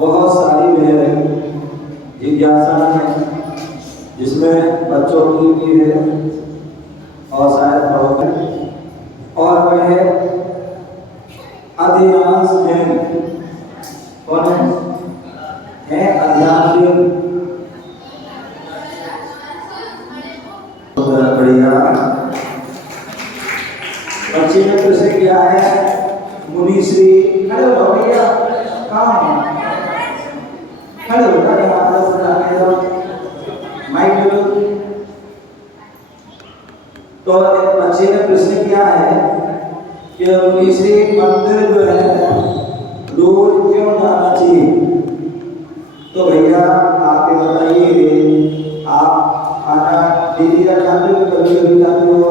बहुत सारी जिज्ञासा है जिसमें बच्चों की भी है और शायद बड़ों की, और वह है अधिकांश जैन। कौन है अधिकांश जैन? बढ़िया। बच्चे ने तो से किया है मुनि श्री। खड़े हो भैया, कहाँ खड़े हो माइक ले लो। तो एक बच्चे ने प्रश्न किया है कि मुनि श्री मंदिर जो है रोज क्यों जाना चाहिए? तो भैया आप ये बताइए, आप खाना डेली का खाते हो, कभी कभी खाते हो?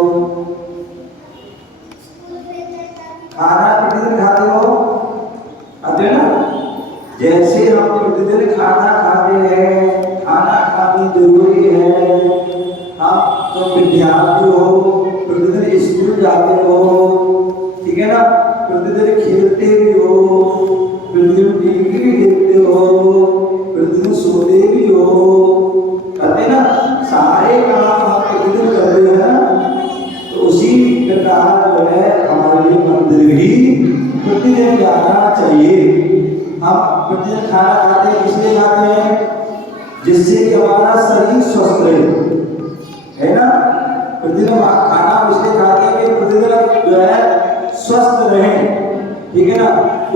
खाना प्रतिदिन खाते हो? खाते हो ना? जैसे हम प्रतिदिन खाना खाते हैं, खाना खानी जरूरी है। आप तो विद्यार्थी हो, प्रतिदिन स्कूल जाते हो, ठीक है ना? प्रतिदिन खेलते भी हो, प्रतिदिन टीवी भी देखते हो, प्रतिदिन सोते भी हो, करते ना? सारे काम हम प्रतिदिन करते हैं ना? तो उसी प्रकार जो है हमारे लिए मंदिर भी प्रतिदिन जाना चाहिए। हम प्रतिदिन खाना खाते हैं, इसलिए खाते हैं जिससे कि हमारा शरीर स्वस्थ रहे, है ना? प्रतिदिन खाना इसलिए खाते हैं कि प्रतिदिन जो है स्वस्थ रहे, ठीक है ना?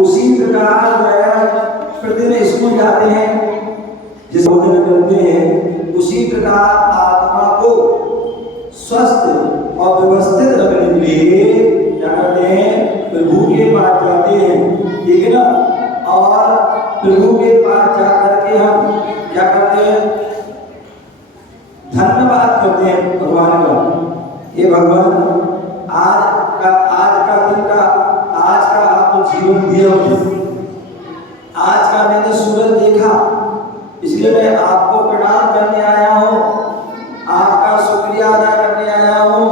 उसी प्रकार जो है प्रतिदिन स्कूल जाते हैं, जिस भोजन करते हैं, उसी प्रकार आत्मा को स्वस्थ और व्यवस्थित रखने के लिए क्या करते हैं? प्रभु के पास जाते हैं, ठीक है ना? और प्रभु के पास जाकर के हम क्या करते हैं? धन्यवाद करते हैं भगवान का। ये भगवान आज का दिन का आज का आपको जीवन दिया मुझे, आज का मैंने सूरज देखा, इसलिए मैं आपको प्रणाम करने आया हूँ, आपका शुक्रिया अदा करने आया हूँ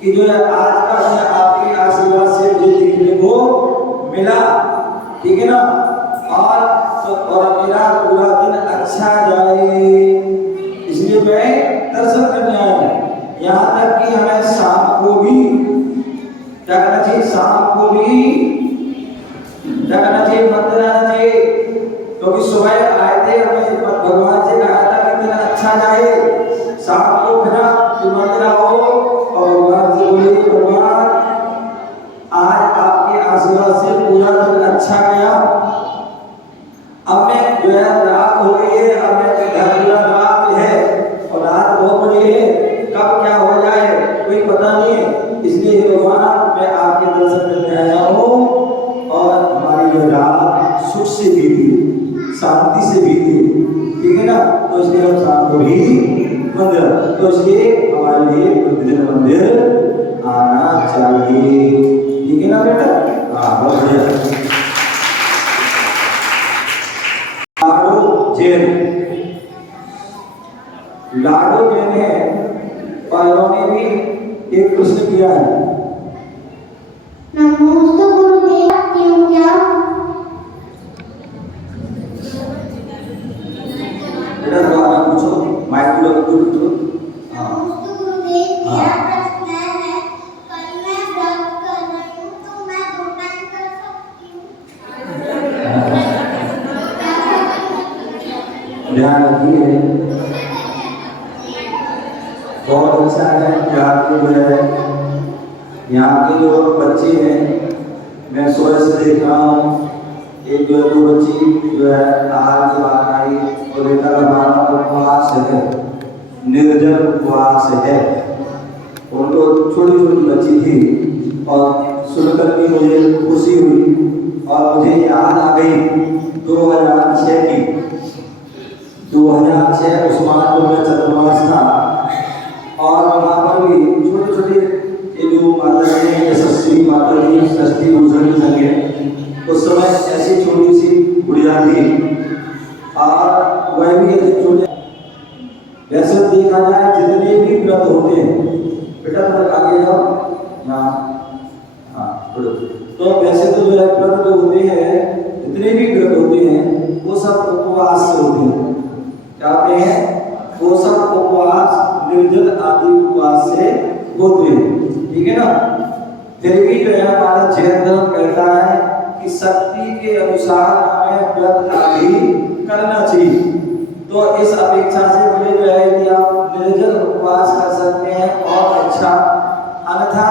कि जो है आज का मैं आपके आशीर्वाद से मुझे देखने को मिला, ठीक है ना? और मेरा पूरा दिन अच्छा जाए, इसलिए मैं दर्शन करने आया हूँ। यहाँ तक कि हमें शाम को भी क्या करना चाहिए? शाम को भी क्या करना चाहिए? मंदिर आना चाहिए, क्योंकि सुबह आए थे, हमें भगवान से कहा था कि दिन अच्छा जाए, शाम को फिर मंदिर आओ और भगवान से बोले भगवान आज आपके आशीर्वाद से पूरा दिन अच्छा गया, अब मैं जो है रात हो गई है, अब मैं घर पूरा रात है और रात बहुत बड़ी है, कब क्या हो जाए कोई पता नहीं है, इसलिए भगवान मैं आपके दर्शन करने आया हूँ और हमारी जो रात सुख से बीती, शांति से बीती, ठीक है ना? तो इसलिए हम शाम को भी मंदिर, तो इसलिए हमारे लिए प्रतिदिन मंदिर आना चाहिए, ठीक है ना बेटा? हाँ, बहुत बढ़िया। लाडो जैन है और इन्होंने भी एक प्रश्न किया है। नमोस्तु गुरुदेव, क्यों क्या? बेटा दोबारा पूछो, माइक लो पूछो। नमोस्तु गुरुदेव, मेरा प्रश्न है, कल मैं व्रत कर रही हूँ तो मैं 2 टाइम कर सकती हूँ? ध्यान रखिए, बहुत अच्छा है। यहाँ के जो बच्चे हैं, मैं सुबह से देख रहा हूँ, एक जो बच्ची जो है आहार के बाद आई और बेटा हमारा उपवास है, निर्जल उपवास है। उनको छोटी छोटी बच्ची थी और सुनकर भी मुझे खुशी हुई और मुझे याद आ गई 2006 की। 2006 उस्मानपुर में चतुर्मास था और वहाँ पर भी छोटे छोटे जो माता जी यशस्वी माता जी षष्ठी भूषण की संगे उस समय ऐसी छोटी सी गुड़िया थी और वह भी ऐसे छोटे। वैसे देखा जाए जितने भी व्रत होते हैं, बेटा तुम आगे जाओ, हाँ तो वैसे तो जो है व्रत जो होते हैं, जितने भी व्रत होते हैं वो सब उपवास से होते हैं। क्या होते हैं? वो सब उपवास निर्जल आदि उपवास से होते हैं। ठीक है ना? फिर भी जो है हमारा जैन धर्म कहता है कि शक्ति के अनुसार हमें व्रत आदि करना चाहिए। तो इस अपेक्षा से मुझे जो है यदि आप निर्जल उपवास कर सकते हैं और अच्छा, अन्यथा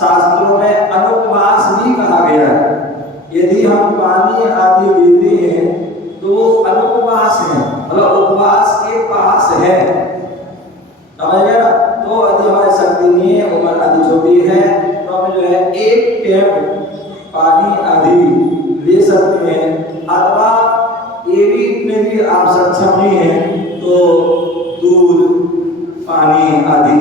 शास्त्रों में अनुपवास भी कहा गया है। यदि हम पानी आदि लेते हैं तो वो अनुपवास है, मतलब उपवास के पास है। समझ गए ना? तो यदि हमारी शक्ति नहीं है, उम्र अधिक छोटी है, तो हमें जो है एक टेप पानी आदि ले सकते हैं। अथवा ये भी आप सक्षम नहीं है तो दूध पानी आदि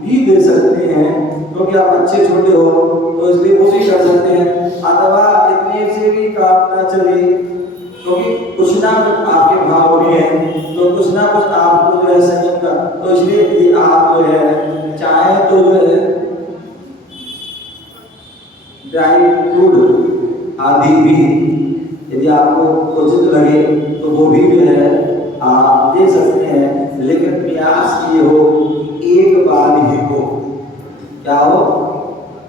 भी दे सकते हैं, क्योंकि आप बच्चे छोटे हो तो इसलिए वो भी कर सकते हैं। अथवा इतने से भी काम न चले, क्योंकि कुछ ना कुछ आपके भाव हो रहे हैं, तो कुछ ना कुछ आपको जो है संयम का, तो इसलिए यदि आप जो है चाहे तो जो है ड्राई फ्रूट आदि भी यदि आपको उचित लगे तो वो भी जो है आप दे सकते हैं, लेकिन प्रयास ये हो एक बार ही हो। क्या हो?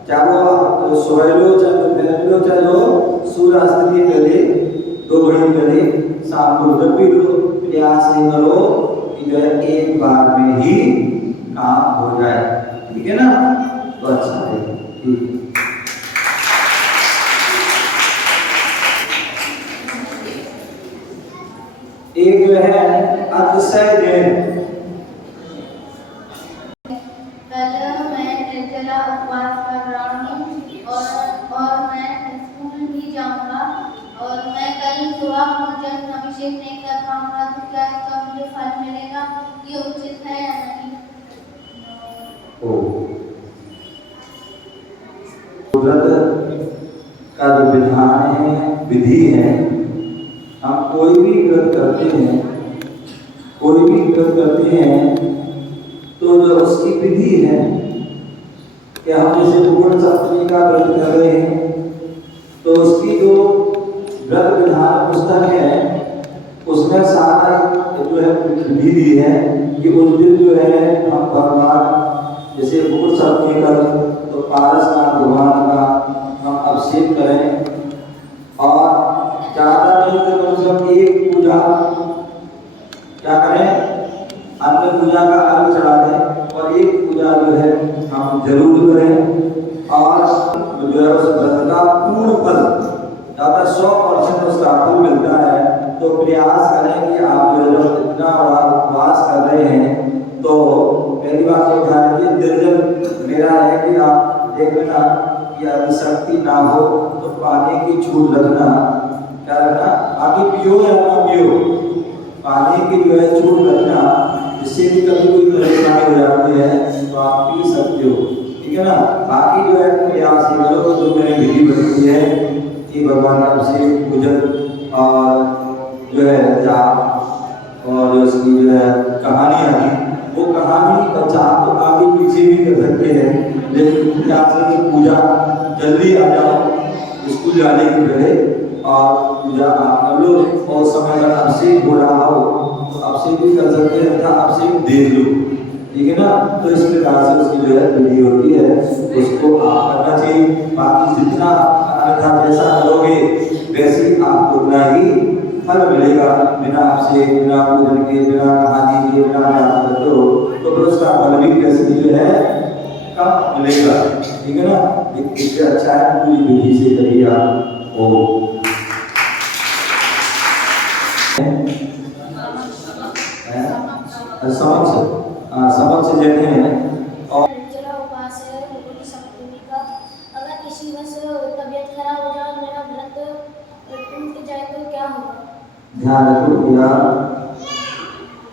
चाहे वो सुबह लो, चाहे दोपहर लो, चाहे जो सूर्यास्त के पहले 2 घड़ी पहले शाम को जब भी लो, प्रयास ये करो कि जो है एक बार में ही काम हो जाए। ठीक है ना? तो अच्छा है। ठीक। एक जो है अतिशय जैन। कल मैं निर्जला उपवास कर रहा हूँ और मैं स्कूल भी जाऊँगा, और मैं कल सुबह भोजन अभिषेक नहीं कर पाऊँगा, तो क्या इसका मुझे फल मिलेगा? ये उचित है या नहीं? व्रत का जो विधान है, विधि है, हम कोई भी व्रत करते हैं, तो जो उसकी विधि है कि हम जैसे पूर्ण सप्तमी का व्रत कर रहे हैं, तो उसकी जो व्रत विधान पुस्तक है उसमें सारा जो है विधि है कि उस दिन जो है हम भगवान जैसे पूर्ण सप्तमी का तो पारसनाथ भगवान का हम अभिषेक करें, और ज़्यादा नहीं तो कम से कम एक पूजा क्या करें, अन्न पूजा का अर्घ चढ़ा दें, और एक पूजा जो है हम जरूर करें। और जो है उस व्रत का पूर्ण फल ज़्यादा 100% उसका फल मिलता है। तो प्रयास करें कि आप जो है इतना बड़ा उपवास कर रहे हैं, तो पहली बात तो ध्यान रखिए, निर्जल मेरा है कि आप देख लेना कि यदि शक्ति ना हो तो पानी की छूट रखना, क्या रखना, पानी पियो या ना पियो, पानी की जो है छूट रखना, जिससे कि कभी कोई परेशानी हो जाती है तो आप पी सकते हो। ठीक है ना? बाकी जो है प्रयास ये करो जो मैंने विधि बताई है कि भगवान का अभिषेक, पूजन और जो है जाप और जो उसकी जो है कहानी आदि, वो कहानी का चाह तो आगे पीछे भी कर सकते हैं, लेकिन प्रयास है कि पूजा जल्दी आ जाओ स्कूल जाने के पहले, और पूजा आप कर लो, और समय का अभिषेक हो रहा हो तो अभिषेक भी कर सकते हैं, तथा अभिषेक देख लो। ठीक है ना? तो इस प्रकार से उसकी जो है विधि होती है, उसको आप करना चाहिए। बाकी जितना अन्यथा जैसा करोगे वैसे आपको उतना ही फल मिलेगा। बिना अभिषेक, बिना पूजन के, बिना कहानी के, बिना जाप करते हो तो फिर उसका फल भी कैसे जो है कम मिलेगा। ठीक है ना? इससे अच्छा है पूरी विधि से करिए आप। ओ समक्ष जैन है और निर्जला उपवास है पूर्ण सप्तमी का। अगर किसी में से तबीयत खराब हो जाए और मेरा व्रत टूट जाए तो क्या होगा? ध्यान रखो यार,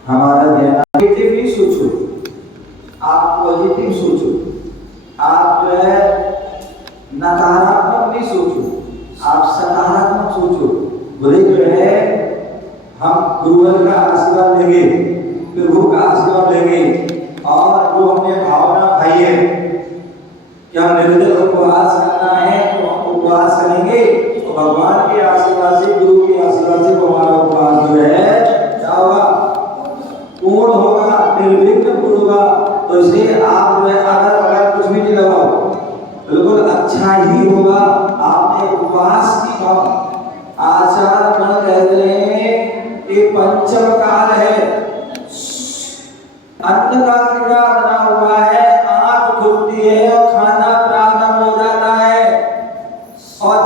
हमारा ध्यान पॉजिटिव नहीं सोचो, आप पॉजिटिव सोचो, आप जो है नकारात्मक नहीं सोचो, आप सकारात्मक सोचो। बोले जो है हम गुरुवर का आशीर्वाद लेंगे, प्रभु का आशीर्वाद लेंगे, और जो हमने भावना खाई है कि हम निर्जल उपवास करना है तो हम उपवास करेंगे, तो भगवान के आशीर्वाद से, गुरु के आशीर्वाद से हमारा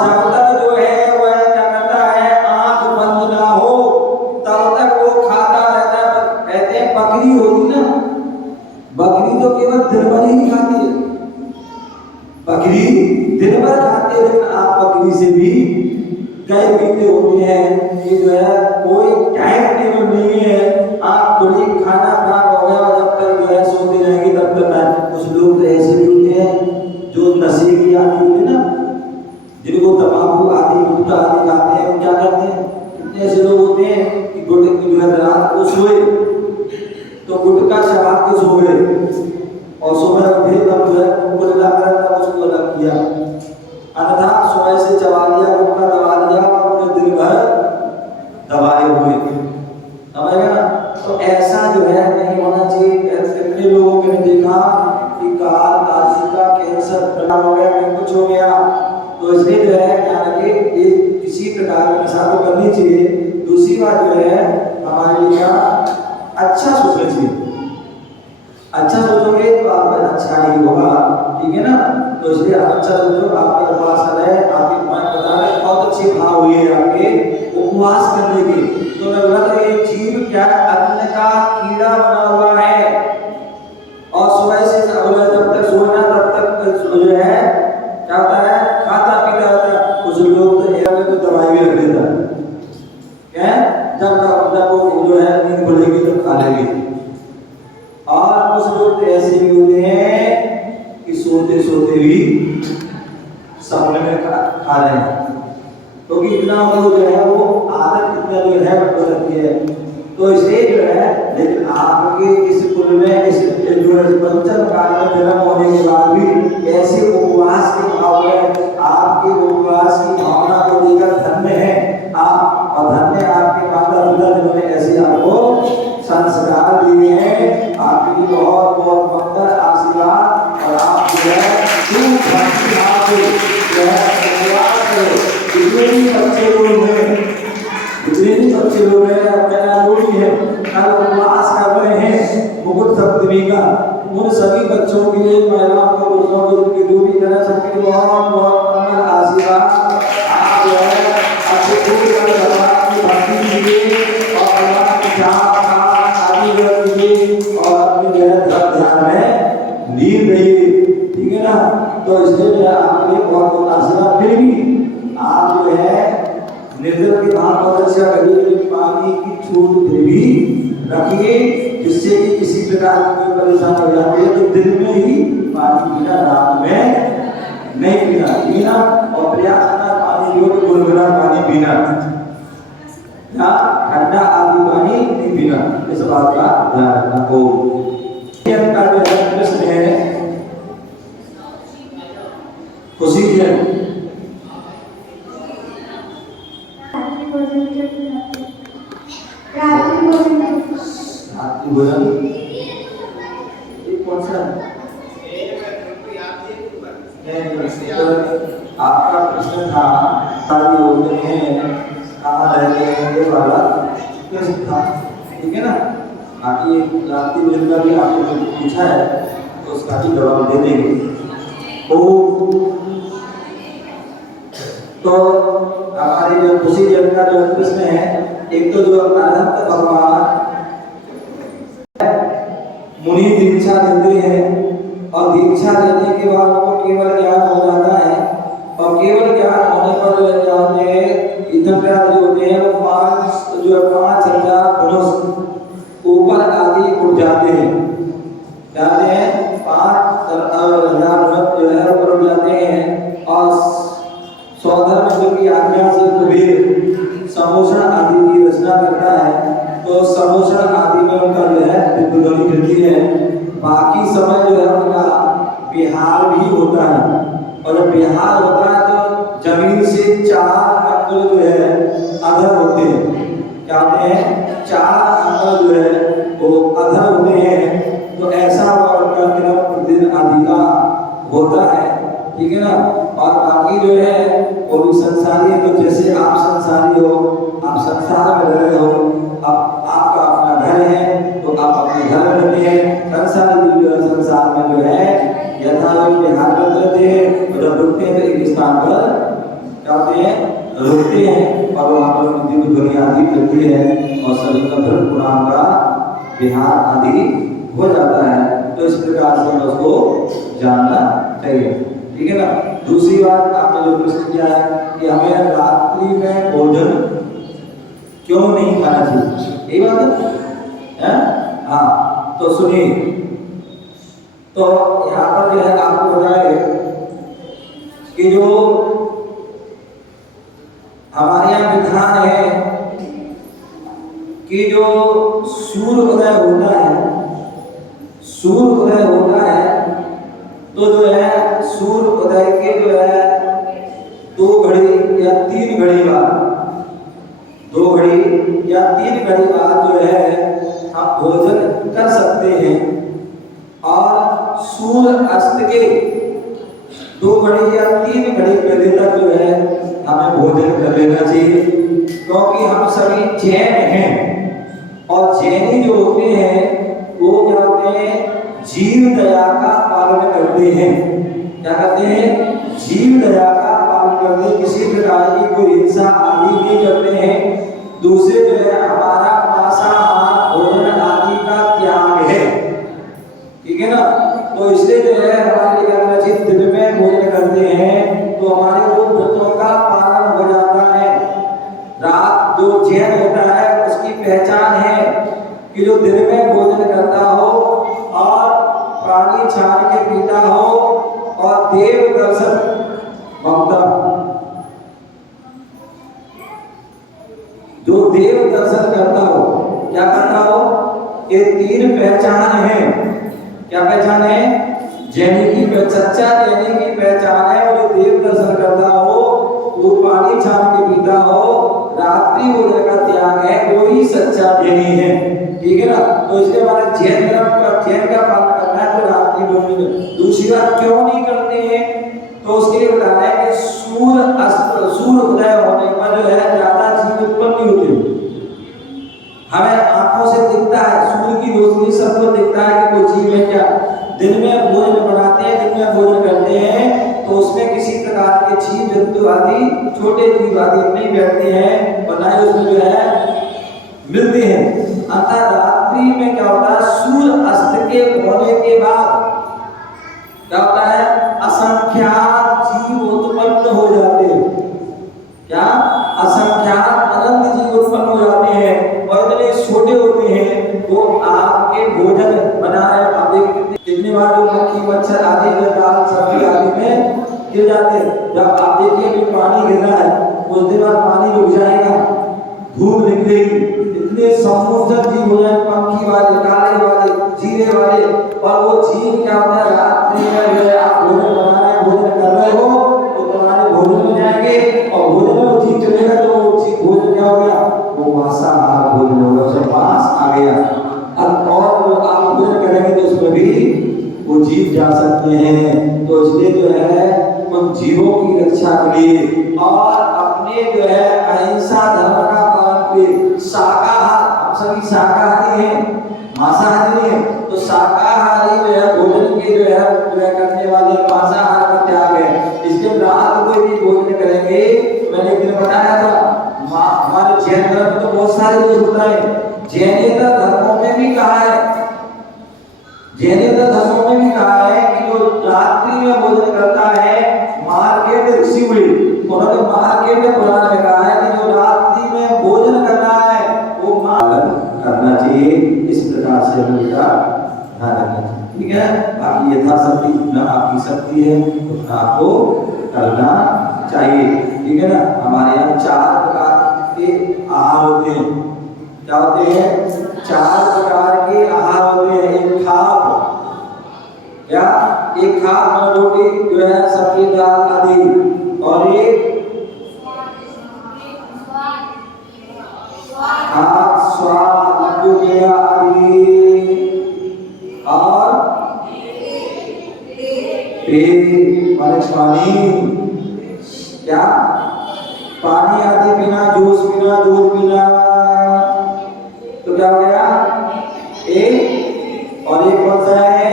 जब तक जो है वह क्या करता है, आंख बंद ना हो तब तक वो खाता रहता है। कहते हैं बकरी होगी ना, बकरी तो केवल दिन भर ही खाती है, बकरी दिन भर खाती है, लेकिन आप बकरी से भी कई बीते होते हैं कि जो है कोई टाइम टेबल नहीं है, आप थोड़ी खाना खा हो गया जब तक जो है सोते रहेंगे तब तक है। कुछ लोग तो ऐसे भी होते हैं जो नशे की आदि होते हैं ना, जिनको तंबाकू आदि गुटखा आदि खाते हैं, वो क्या करते हैं, कितने ऐसे लोग होते हैं कि गुटखा जो है रात को सोए तो गुटखा चबा के सो गए और सुबह उठे तब जो है उनको लगा कर उसको अलग किया, अन्यथा सुबह से चबा लिया, गुटखा दबा लिया, पूरे दिन भर दबाए हुए, समझेगा ना। तो ऐसा जो है नहीं होना चाहिए। कितने लोगों के देखा कि काल नासिका कैंसर बना हो गया, कहीं कुछ हो गया, तो इसलिए जो है क्या लगे ये किसी प्रकार की नशा तो करनी चाहिए। दूसरी बात जो है हमारे लिए अच्छा सोचना चाहिए, अच्छा सोचोगे तो आपका अच्छा ही होगा, ठीक है ना। तो इसलिए आप अच्छा सोचो, आपका उपवास है, आपके मन बता रहे बहुत अच्छे भाव हुए आपके उपवास करने के। तो मैं बोला था ये जीव क्या अन्न का कीड़ा बना हुआ है और सुबह से जब तक सोना तब तक जो है क्या होता है, खाता पीता रहता है। कुछ लोग तो दवाई भी रख देता है, जब वो जो है नींद खुलेगी तब खा लेगी। और कुछ लोग तो ऐसे भी होते हैं कि सोते सोते भी सपने में खा रहे हैं, क्योंकि इतना वो जो है वो आदत इतना जो है बदलती है। तो इसलिए जो है, लेकिन आपके इस कुल में इस जो पंचम काल में जन्म होने के बाद भी ऐसे उपवास के भाव में आपके उपवास की भावना को लेकर धन्य है आप, और धन्य आपके माता पिता जिन्होंने ऐसे आपको संस्कार दिए हैं। आपके लिए बहुत बहुत मंगल आशीर्वाद, और आप जो है खूब भक्ति भाव से जो है उपवास करो। जितने भी बच्चे लोग हैं, जितने भी बच्चे लोग हैं अपना रोटी है कल उपवास कर रहे हैं मुकुट सप्तमी का, उन सभी बच्चों के लिए, महिलाओं को, पुरुषों को, जिनकी जो भी तरह सबके बहुत बहुत मंगल आशीर्वाद। आप जो है अपने खूब भगवान की भक्ति कीजिए और भगवान की जाप आदि कीजिए और अपने जो है ध्यान में लीन रहिए, ठीक है ना। तो इसलिए मेरा आपके लिए बहुत बहुत आशीर्वाद। फिर भी आप जो है निर्जल के भाव बहुत अच्छा करिए, पानी की छूट फिर भी रखिए, जिससे कि किसी प्रकार की कोई परेशानी हो जाती है तो दिन में ही पानी पीना, रात में नहीं पीना, और प्रयास करना पानी पियो तो गुनगुना पानी पीना या ठंडा आदि पानी नहीं पीना, इस बात का ध्यान रखना। को का जो प्रश्न है खुशी है रात्रि भोजन कौन सा आपका प्रश्न था शादी होते हैं कहाँ रहते हैं ये वाला कैसे था, ठीक है ना। बाकी रात्रि भोजन का भी आपने पूछा है तो उसका भी जवाब दे देंगे। तो हमारे जो खुशी जन का जो प्रश्न है, एक तो जो अनंत भगवान मुनि दीक्षा देते हैं और दीक्षा देने के बाद उनको केवल ज्ञान हो जाता है, और केवल ज्ञान होने पर जो है इतने जो होते हैं वो 5,000 धनुष ऊपर आदि उठ जाते हैं, जाते हैं 5,000 धनुष जो है ऊपर उठ जाते हैं। और स्वधर्म की आज्ञा से कुबेर समोषण आदि की रचना करता है, तो समोषण आदि में उनका जो है विद्युत गिरती है। बाकी समय जो है उनका बिहार भी होता है, और जब बिहार होता है तो जमीन से 4 अंगुल जो है अधर होते हैं, क्या होते हैं 4 अंगुल जो है वो अधर होते हैं। तो ऐसा उनका क्रम प्रतिदिन आदि का होता है, ठीक है ना। और बाकी जो है वो भी संसारी है, तो जैसे आप संसारी हो, आप संसार में रह रहे हो, अब आपका अपना घर है तो आप अपने घर में रहते हैं। संसारी जो है संसार में जो है यथावत विहार करते हैं, और जब रुकते हैं तो एक स्थान पर क्या में रुकते हैं और वहाँ पर दिव्य ध्वनि आदि चलती है और सभी का धर्म पुराण का बिहार आदि हो जाता है। तो इस प्रकार से हम उसको जानना चाहिए, ठीक है ना। दूसरी बात आपने जो प्रश्न किया है कि हमें रात्रि में भोजन क्यों नहीं खाना चाहिए, यही बात है? हाँ, तो सुनिए, तो यहाँ पर जो है आपको बताया कि जो हमारे यहाँ विधान है कि जो सूर्य उदय होता है, सूर्य उदय होता है तो जो है सूर्य उदय के जो है 2 घड़ी या 3 घड़ी बाद, 2 घड़ी या 3 घड़ी बाद जो है हम भोजन कर सकते हैं। और सूर्य अस्त के 2 घड़ी या 3 घड़ी पहले तक जो है हमें भोजन कर लेना चाहिए, क्योंकि हम सभी जैन हैं और जैनी जो होते हैं वो क्या होते हैं, जीव दया का पालन करते हैं। क्या करते हैं? जीव दया का पालन करते हैं, किसी प्रकार की कोई हिंसा आदि नहीं करते हैं। दूसरे जो है हमारा मांसाहार भोजन आदि का त्याग है, ठीक है ना। तो इसलिए जो है हमारे लिए करना चाहिए, दिन में भोजन करते हैं तो हमारे वो व्रतों का पालन हो जाता है। रात जो जैन होता है उसकी पहचान है कि जो दिन में भोजन करता हो और पानी छान के पीता हो और देव दर्शन जो देव दर्शन करता हो, क्या करता हो, ये 3 पहचान है। क्या पहचान है? जैनी की सच्चा जैनी की पहचान है वो देव दर्शन करता हो, वो पानी छान के पीता हो, रात्रि भोजन का त्याग है, वही सच्चा जैनी है, ठीक है ना। तो इसलिए हमारा जैन का पालन करना है तो रात्रि भोजन। दूसरी बात क्यों नहीं करते हैं, तो उसके लिए बताना है कि सूर्य उदय होने पर जो है ज्यादा जीव उत्पन्न नहीं होते। हमें आंखों से दिखता है, सूर्य की रोशनी सबको दिखता है कि कोई जीव है क्या। दिन में भोजन बनाते हैं, दिन में भोजन करते हैं तो उसमें किसी प्रकार के जीव जंतु आदि, छोटे जीव आदि नहीं बैठते हैं और ना ही उसमें जो है मिलते हैं। अतः रात्रि में क्या होता है, सूर्य अस्त के होने के बाद क्या होता है, असंख्यात जीव उत्पन्न हो जाते हैं। क्या? असंख्यात अनंत जीव उत्पन्न हो जाते हैं और इतने छोटे होते हैं वो आपके भोजन बना रहे। आप देखिए कितनी बार जो मक्खी मच्छर आदि दाल सब्जी आदि में गिर जाते हैं। जब आप देखिए कि पानी गिर रहा है कुछ देर बाद पानी रुक जाएगा, धूप निकलेगी, इतने समुद्र जीव हो जाए, पंखी वाले, काले वाले, जीरे वाले, और वो जीव क्या होता है, रात्रि में जो है आप भोजन बना रहे हैं, भोजन कर रहे हो तो तुम्हारे भोजन में जाएंगे और भोजन में वो जीव चलेगा तो वो जीव भोजन क्या हो गया, वो मांसाहार भोजन होगा, उसमें मांस आ गया। अब और वो आप भोजन करेंगे तो उसमें भी वो जीव जा सकते हैं। तो इसलिए जो है उन जीवों की रक्षा के लिए और अपने जो है अहिंसा धर्म का पालन के शाकाहार, हम सभी शाकाहारी हैं, मांसाहारी नहीं है, तो शाकाहारी जो है भोजन के जो है करने वाले मांसाहार का त्याग है। इसके रात को भी भोजन करेंगे। मैंने एक दिन बताया था हमारे जैन धर्म में तो बहुत सारे दोष होता है, जैनेतर धर्मों में भी कहा है, जैनेतर धर्मों में भी कहा है कि जो रात्रि में भोजन करता है, मार्केट ऋषि हुई उन्होंने मार्केट में पुराण में कहा है कि जो रात्रि में भोजन करना है वो पालन करना चाहिए। इस प्रकार से हमें इसका ध्यान रखना चाहिए, ठीक है। बाकी यथाशक्ति जितना आपकी शक्ति है उतना आपको करना चाहिए, ठीक है ना। हमारे यहाँ 4 प्रकार के आहार होते हैं। क्या होते हैं? 4 प्रकार के आहार होते हैं। एक खाप, या एक खाप रोटी जो है सब्जी दाल आदि, और एक खाप स्वाद आदि, और पानी, क्या पानी आदि पीना, जूस पीना, दूध पीना, तो क्या हो गया एक। और एक कौन सा है?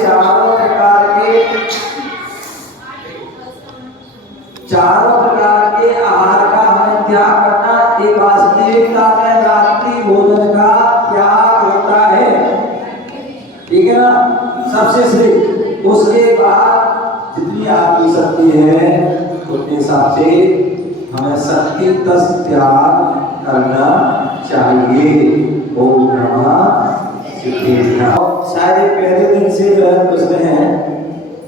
चारों प्रकार के 4 चारों प्रकार के आहार का हमें त्याग करना, एक वास्तविकता में रात्रि भोजन का त्याग होता है, ठीक है ना, सबसे श्रेष्ठ। उसके बाद जितनी आपकी शक्ति है उतने हिसाब से हमें शक्ति तक त्याग करना चाहिए। ओम नमः शिवाय। शायद पहले दिन से जो है बचते हैं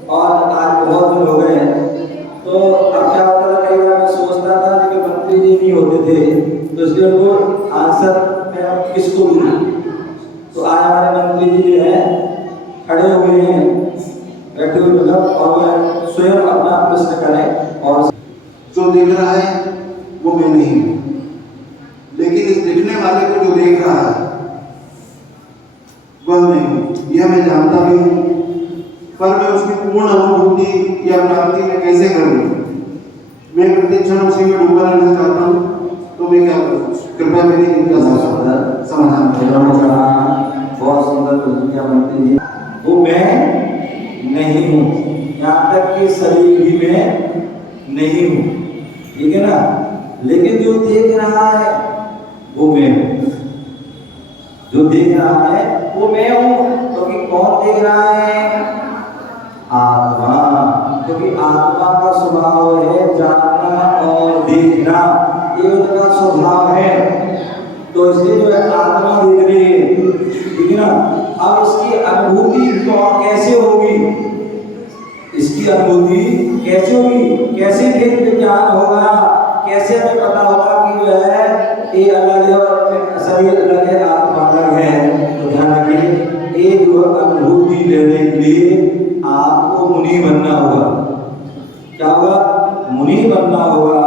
और आज बहुत दिन हो गए हैं, तो अब क्या होता था, कई बार मैं सोचता था कि मंत्री जी नहीं होते थे तो इसलिए उनको आंसर मैं किसको दूँ। तो आज हमारे मंत्री जी जो है खड़े हुए हैं, बैठे हुए मतलब, और वह स्वयं अपना प्रश्न करें। और जो देख रहा है वो मैं नहीं हूँ, लेकिन इस देखने वाले को जो देख रहा है वह मैं हूँ, यह मैं जानता भी हूँ, पर मैं उसकी पूर्ण अनुभूति या प्राप्ति में कैसे करूँ? मैं प्रतिक्षण उसी में डूबा रहना चाहता हूँ, तो मैं क्या करूँ? कृपया मेरी इनका समाधान बहुत सुंदर प्रतिज्ञा बनती है। वो मैं नहीं हूँ, यहाँ तक कि शरीर भी मैं नहीं हूँ, ठीक है ना, लेकिन जो देख रहा है वो मैं हूँ, जो देख रहा है वो मैं हूँ। क्योंकि कौन देख रहा है? आत्मा, क्योंकि आत्मा का स्वभाव है जानना और देखना, ये उनका स्वभाव है। तो इसलिए जो है आत्मा देख रही है, ठीक है ना। अब इसकी अनुभूति तो कैसे होगी? इसकी अनुभूति कैसे होगी? कैसे भेद विज्ञान होगा? कैसे हमें पता होगा कि जो है ये अलग है और शरीर अलग है, आत्मा अलग है? तो ध्यान रखिए, ये जो अनुभूति लेने के लिए आपको मुनि बनना होगा। क्या होगा? मुनि बनना होगा।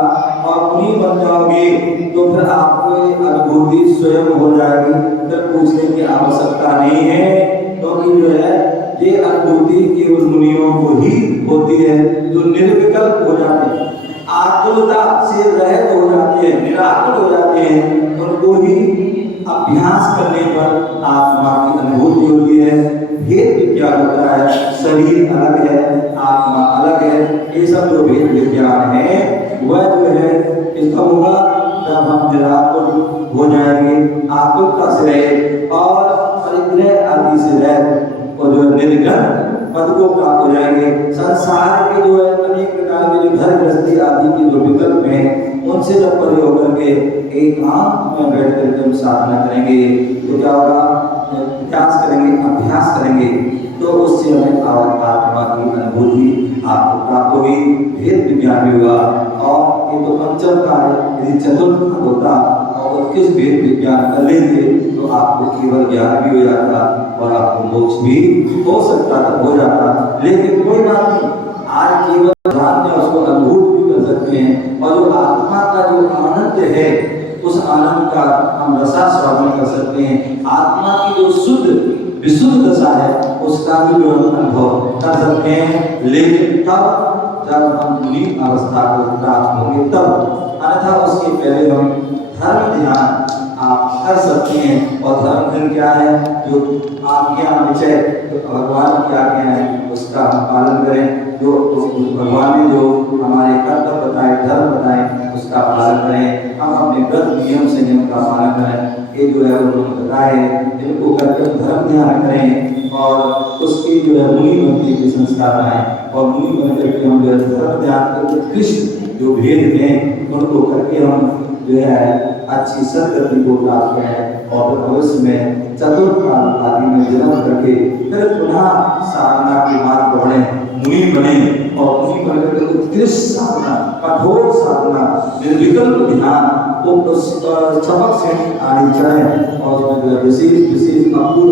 और मुनि बन जाओगे तो फिर आपको अनुभूति स्वयं हो जाएगी, फिर पूछने की आवश्यकता नहीं है। क्योंकि जो है ये अनुभूति केवल मुनियों को ही होती है, जो निर्विकल्प हो जाते हैं, आकुलता से रहित हो जाती है, निराकुल हो जाते हैं, उनको ही अभ्यास करने पर आत्मा की अनुभूति होती है। भेद विज्ञान होता है, शरीर अलग है, आत्मा अलग है। ये सब जो भेद विज्ञान है वह जो है इसका होगा जब हम निराकुल हो जाएंगे, आकुलता से रहे और परिग्रह आदि से रहे और जो निर्गुण पद को प्राप्त हो जाएंगे। संसार के जो है अनेक प्रकार के जो घर गृहस्थी आदि के जो विकल्प हैं उनसे जब परे होकर के एकांत में बैठ करके हम साधना करेंगे तो क्या होगा? प्रयास करेंगे, अभ्यास करेंगे, तो उससे हमें आत्मा की अनुभूति आपको प्राप्त होगी, भेद विज्ञान भी होगा। और ये तो पंचम का है, यदि चतुर्थ का होता और किस भेद विज्ञान कर लेंगे तो आपको केवल ज्ञान भी हो जाता और आपको मोक्ष भी हो सकता था, हो जाता। लेकिन कोई बात नहीं, आज केवल ज्ञान में उसको अनुभूत भी कर सकते हैं और जो आत्मा का जो आनंद है उस आनंद का हम रसास्वादन कर सकते हैं। आत्मा की जो शुद्ध विशुद्ध दशा है उसका भी जो हम अनुभव कर सकते हैं, लेकिन तब जब हम मुनि अवस्था को प्राप्त होंगे तब। अन्यथा उसके पहले हम धर्म ध्यान आप कर सकते हैं। और धर्म ध्यान क्या है? जो आज्ञा विषय जो भगवान की आज्ञा है उसका हम पालन करें, जो भगवान ने जो हमारे कर्तव्य बताए, धर्म बताए, उसका पालन करें। हम अपने व्रत नियम संयम का पालन करें, ये जो है उन्होंने बताए, इनको करके धर्म ध्यान करें और उसके जो है मुनि बनने के संस्कार आए और मुनि बन करके हम जो है धर्म ध्यान के उत्कृष्ट जो भेद हैं उनको करके हम जो है अच्छी सदगति को प्राप्त करें और भविष्य में चतुर्काल आदि में जन्म करके फिर पुनः साधना के मार्ग पर बढ़े, मुनि बने और मुनि बनकर के उत्कृष्ट साधना, कठोर साधना, निर्विकल्प ध्यान को चमक से आनी चाहिए और उसमें विशेष अपूर्ण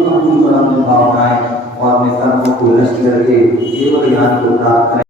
भावनाएं और अपने कर्मों को नष्ट करके केवल ज्ञान को प्राप्त करें।